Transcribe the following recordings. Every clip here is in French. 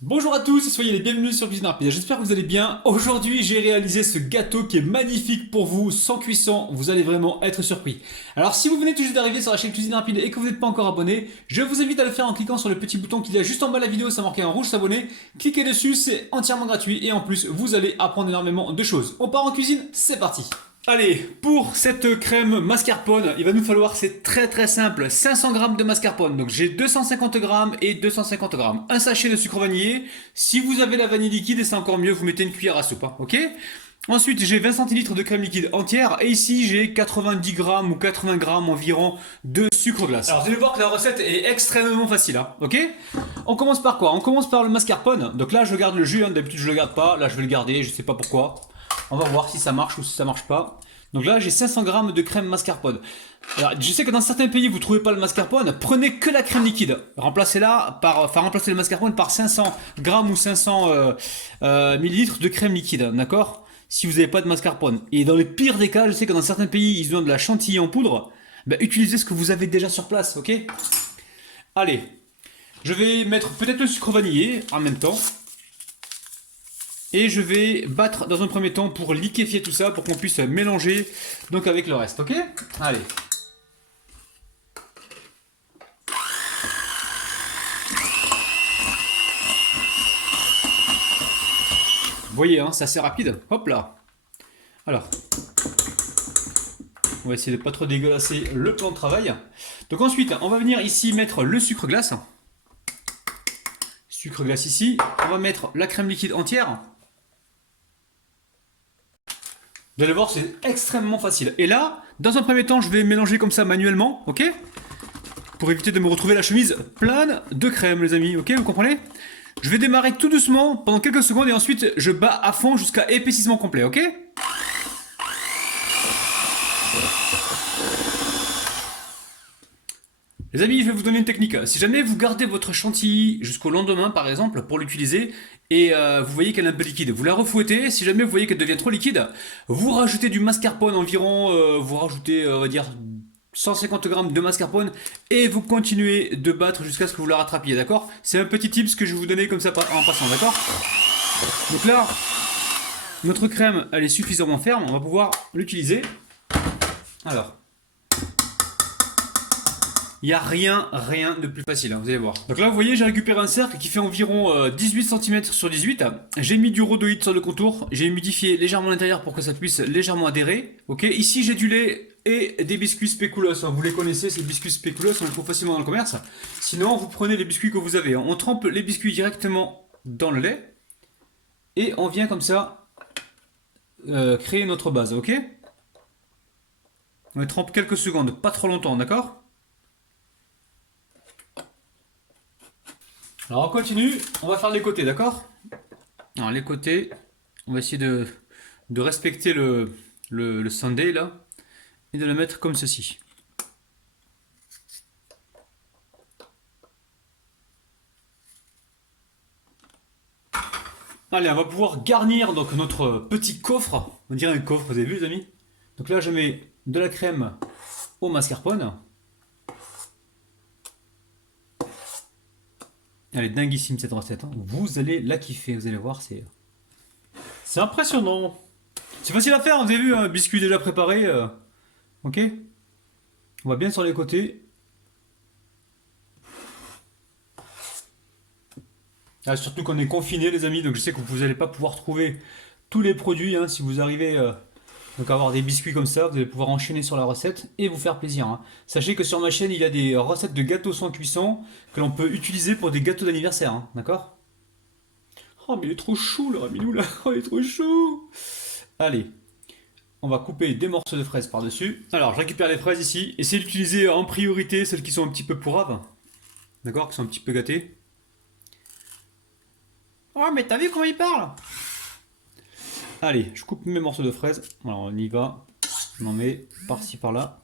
Bonjour à tous et soyez les bienvenus sur Cuisine Rapide. J'espère que vous allez bien. Aujourd'hui, j'ai réalisé ce gâteau qui est magnifique pour vous, sans cuisson. Vous allez vraiment être surpris. Alors, si vous venez tout juste d'arriver sur la chaîne Cuisine Rapide et que vous n'êtes pas encore abonné, je vous invite à le faire en cliquant sur le petit bouton qu'il y a juste en bas de la vidéo, ça marqué en rouge s'abonner. Cliquez dessus, c'est entièrement gratuit et en plus, vous allez apprendre énormément de choses. On part en cuisine, c'est parti. Allez, pour cette crème mascarpone, il va nous falloir, c'est très simple, 500 g de mascarpone. Donc j'ai 250 g et 250 g. Un sachet de sucre vanillé. Si vous avez la vanille liquide, c'est encore mieux, vous mettez une cuillère à soupe, hein, ok? Ensuite, j'ai 20 centilitres de crème liquide entière et ici j'ai 90 g ou 80 g environ de sucre glace. Alors vous allez voir que la recette est extrêmement facile, hein, ok? On commence par quoi? On commence par le mascarpone. Donc là, je garde le jus, hein, d'habitude je le garde pas. Là, je vais le garder, je sais pas pourquoi. On va voir si ça marche ou si ça marche pas. Donc là, j'ai 500 g de crème mascarpone. Alors, je sais que dans certains pays, vous trouvez pas le mascarpone. Prenez que la crème liquide. Remplacez-la par, enfin, remplacez le mascarpone par 500 g ou 500 millilitres de crème liquide, d'accord? Si vous n'avez pas de mascarpone. Et dans le pire des cas, je sais que dans certains pays, ils ont de la chantilly en poudre. Ben, utilisez ce que vous avez déjà sur place, ok? Allez, je vais mettre peut-être le sucre vanillé en même temps. Et je vais battre dans un premier temps pour liquéfier tout ça, pour qu'on puisse mélanger donc avec le reste, ok? Allez. Vous voyez, hein, c'est assez rapide. Hop là. Alors, on va essayer de pas trop dégueulasser le plan de travail. Donc ensuite, on va venir ici mettre le sucre glace. Sucre glace ici. On va mettre la crème liquide entière. Vous allez voir, c'est extrêmement facile. Et là, dans un premier temps, je vais mélanger comme ça manuellement, ok? Pour éviter de me retrouver la chemise pleine de crème, les amis, ok? Vous comprenez? Je vais démarrer tout doucement pendant quelques secondes et ensuite je bats à fond jusqu'à épaississement complet, ok? Les amis, je vais vous donner une technique. Si jamais vous gardez votre chantilly jusqu'au lendemain, par exemple, pour l'utiliser, et vous voyez qu'elle est un peu liquide, vous la refouettez. Si jamais vous voyez qu'elle devient trop liquide, vous rajoutez du mascarpone environ, vous rajoutez, on va dire, 150 g de mascarpone, et vous continuez de battre jusqu'à ce que vous la rattrapiez, d'accord? C'est un petit tips que je vais vous donner comme ça en passant, d'accord? Donc là, notre crème, elle est suffisamment ferme, on va pouvoir l'utiliser. Alors, il n'y a rien de plus facile, hein, vous allez voir. Donc là, vous voyez, j'ai récupéré un cercle qui fait environ 18 cm sur 18. J'ai mis du rhodoïde sur le contour. J'ai humidifié légèrement l'intérieur pour que ça puisse légèrement adhérer. Ok, ici j'ai du lait et des biscuits spéculoos. Vous les connaissez, ces biscuits spéculoos, on les trouve facilement dans le commerce. Sinon, vous prenez les biscuits que vous avez. On trempe les biscuits directement dans le lait. Et on vient comme ça créer notre base, ok? On les trempe quelques secondes, pas trop longtemps, d'accord? Alors on continue, on va faire les côtés, d'accord? Alors les côtés, on va essayer de respecter le sundae là, et de le mettre comme ceci. Allez, on va pouvoir garnir donc notre petit coffre, on dirait un coffre, vous avez vu les amis? Donc là je mets de la crème au mascarpone. Elle est dinguissime cette recette, hein. Vous allez la kiffer, vous allez voir, c'est impressionnant. C'est facile à faire, vous avez vu, un biscuit déjà préparé. Ok. On va bien sur les côtés. Ah, surtout qu'on est confiné les amis, donc je sais que vous n'allez pas pouvoir trouver tous les produits, hein. Si vous arrivez donc à avoir des biscuits comme ça, vous allez pouvoir enchaîner sur la recette et vous faire plaisir, hein. Sachez que sur ma chaîne, il y a des recettes de gâteaux sans cuisson que l'on peut utiliser pour des gâteaux d'anniversaire, hein. D'accord? Oh mais il est trop chou le Ramilou là, oh il est trop chou. Allez, on va couper des morceaux de fraises par-dessus. Alors je récupère les fraises ici, essayez d'utiliser en priorité celles qui sont un petit peu pourraves, d'accord, qui sont un petit peu gâtées. Oh mais t'as vu comment il parle? Allez, je coupe mes morceaux de fraises. Alors on y va. On en met par-ci par-là.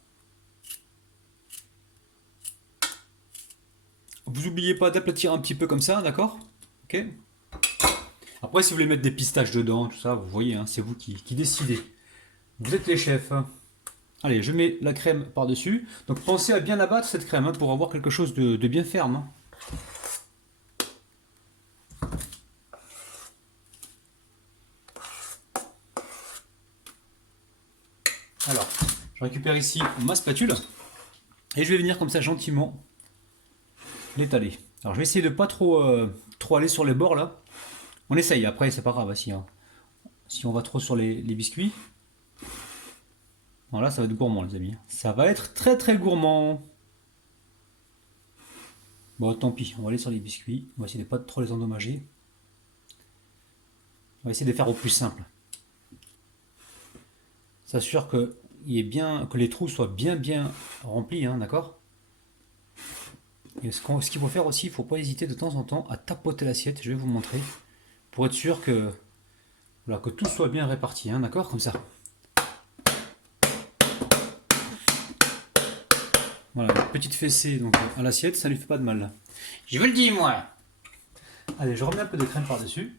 Vous n'oubliez pas d'aplatir un petit peu comme ça, d'accord? Ok. Après, si vous voulez mettre des pistaches dedans, tout ça, vous voyez, hein, c'est vous qui décidez. Vous êtes les chefs. Allez, je mets la crème par-dessus. Donc pensez à bien abattre cette crème, hein, pour avoir quelque chose de bien ferme, hein. Alors, je récupère ici ma spatule. Et je vais venir comme ça gentiment l'étaler. Alors je vais essayer de pas trop aller sur les bords là. On essaye, après c'est pas grave si on va trop sur les biscuits. Voilà, ça va être gourmand les amis. Ça va être très très gourmand. Bon tant pis, on va aller sur les biscuits. On va essayer de pas trop les endommager. On va essayer de faire au plus simple. S'assure que les trous soient bien remplis, hein, d'accord. Et ce qu'il faut faire aussi, il ne faut pas hésiter de temps en temps à tapoter l'assiette, je vais vous montrer, pour être sûr que, voilà, que tout soit bien réparti, hein, d'accord, comme ça. Voilà, une petite fessée donc, à l'assiette, ça ne lui fait pas de mal. Je vous le dis, moi. Allez, je remets un peu de crème par-dessus.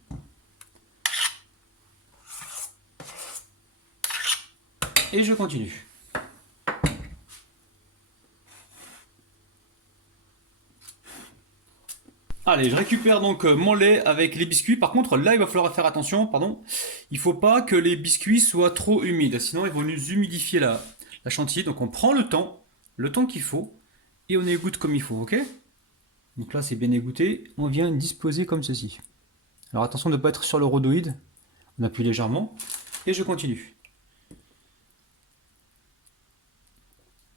Et je continue. Allez, je récupère donc mon lait avec les biscuits. Par contre, là, il va falloir faire attention, pardon. Il ne faut pas que les biscuits soient trop humides, sinon ils vont nous humidifier la chantilly. Donc on prend le temps qu'il faut, et on égoutte comme il faut, ok? Donc là, c'est bien égoutté. On vient disposer comme ceci. Alors attention de ne pas être sur le rhodoïde. On appuie légèrement, et je continue.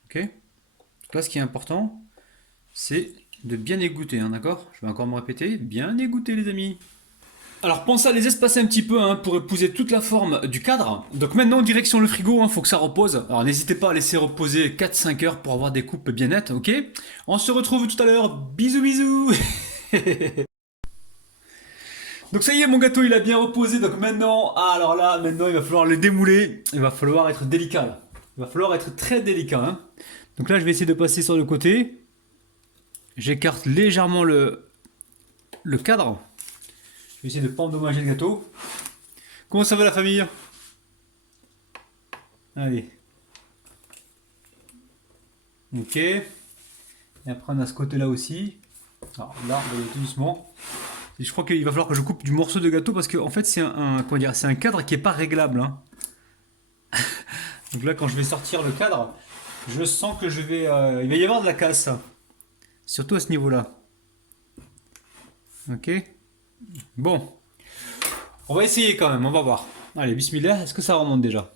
Ok? Donc là, ce qui est important, c'est de bien égoutter, hein, d'accord? Je vais encore me répéter, bien égoutter les amis. Alors pensez à les espacer un petit peu hein, pour épouser toute la forme du cadre. Donc maintenant direction le frigo, faut que ça repose. Alors n'hésitez pas à laisser reposer 4-5 heures pour avoir des coupes bien nettes, ok? On se retrouve tout à l'heure, bisous bisous. Donc ça y est, mon gâteau il a bien reposé, donc maintenant, alors là, maintenant il va falloir le démouler, il va falloir être délicat là. Il va falloir être très délicat, hein. Donc là je vais essayer de passer sur le côté. J'écarte légèrement le cadre. Je vais essayer de ne pas endommager le gâteau. Comment ça va la famille? Allez. Ok. Et après on a ce côté là aussi. Alors là, on va aller tout doucement. Et je crois qu'il va falloir que je coupe du morceau de gâteau parce que en fait c'est c'est un cadre qui n'est pas réglable. Hein. Donc là quand je vais sortir le cadre, je sens que il va y avoir de la casse. Surtout à ce niveau-là. Ok. Bon. On va essayer quand même, on va voir. Allez, bismillah, est-ce que ça remonte déjà?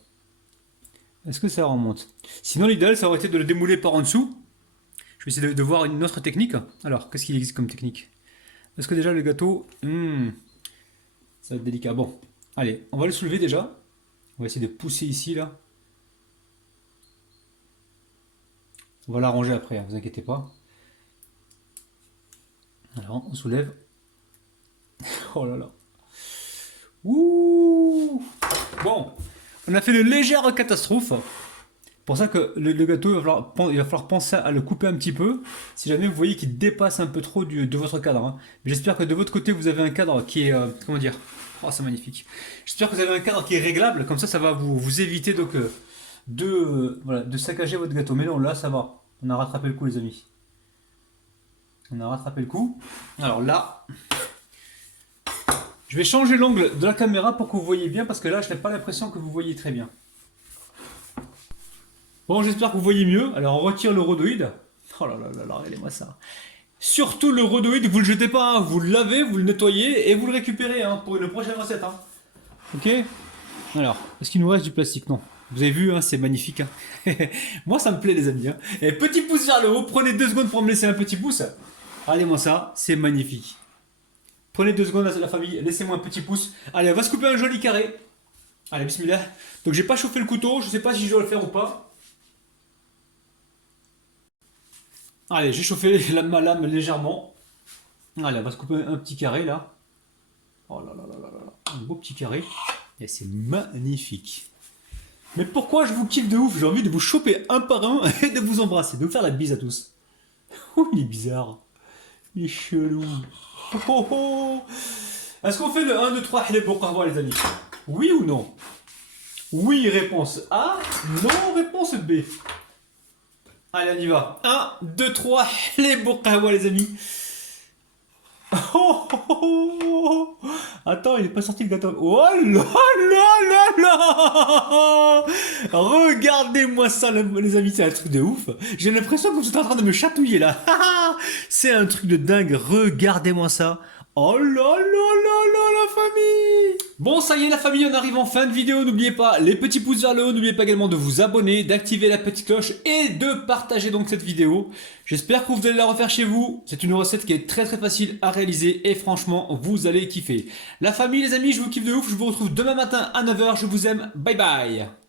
Est-ce que ça remonte? Sinon l'idéal ça aurait été de le démouler par en dessous. Je vais essayer de voir une autre technique. Alors, qu'est-ce qu'il existe comme technique? Est-ce que déjà le gâteau... ça va être délicat. Bon, allez, on va le soulever déjà. On va essayer de pousser ici, là. On va l'arranger après, hein, vous inquiétez pas. Alors, on soulève. Oh là là. Ouh. Bon, on a fait une légère catastrophe. Pour ça que le gâteau, il va falloir penser à le couper un petit peu. Si jamais vous voyez qu'il dépasse un peu trop de votre cadre. Hein. J'espère que de votre côté, vous avez un cadre qui est... comment dire? Oh, c'est magnifique. J'espère que vous avez un cadre qui est réglable. Comme ça va vous éviter donc, de saccager votre gâteau. Mais non, là, ça va. On a rattrapé le coup, les amis. On a rattrapé le coup. Alors là... je vais changer l'angle de la caméra pour que vous voyez bien. Parce que là, je n'ai pas l'impression que vous voyez très bien. Bon, j'espère que vous voyez mieux. Alors, on retire le rhodoïde. Oh là là là là, regardez-moi ça. Surtout le rhodoïde, vous le jetez pas, hein. Vous le lavez, vous le nettoyez et vous le récupérez hein, pour une prochaine recette. Hein. Ok? Alors, est-ce qu'il nous reste du plastique? Non. Vous avez vu, hein, c'est magnifique. Hein. Moi, ça me plaît, les amis. Hein. Et petit pouce vers le haut, prenez 2 secondes pour me laisser un petit pouce. Regardez-moi ça, c'est magnifique. Prenez 2 secondes, la famille, laissez-moi un petit pouce. Allez, on va se couper un joli carré. Allez, bismillah. Donc, j'ai pas chauffé le couteau, je sais pas si je dois le faire ou pas. Allez, j'ai chauffé ma lame légèrement. Allez, on va se couper un petit carré là. Oh là là là là là. Un beau petit carré. Et c'est magnifique. Mais pourquoi je vous kiffe de ouf? J'ai envie de vous choper un par un et de vous embrasser, de vous faire la bise à tous. Oh, il est bizarre. Il est chelou. Oh, oh, oh. Est-ce qu'on fait le 1, 2, 3 les pour voir les amis? Oui ou non? Oui, réponse A. Non, réponse B. Allez, on y va. 1, 2, 3, les bourkawa, les amis. Oh, oh, oh, oh. Attends, il est pas sorti le gâteau. Oh là là là là! Regardez-moi ça, les amis, c'est un truc de ouf. J'ai l'impression que vous êtes en train de me chatouiller là. C'est un truc de dingue. Regardez-moi ça. Oh là là là là, la famille! Bon, ça y est, la famille, on arrive en fin de vidéo. N'oubliez pas les petits pouces vers le haut. N'oubliez pas également de vous abonner, d'activer la petite cloche et de partager donc cette vidéo. J'espère que vous allez la refaire chez vous. C'est une recette qui est très très facile à réaliser et franchement, vous allez kiffer. La famille, les amis, je vous kiffe de ouf. Je vous retrouve demain matin à 9 h. Je vous aime. Bye bye!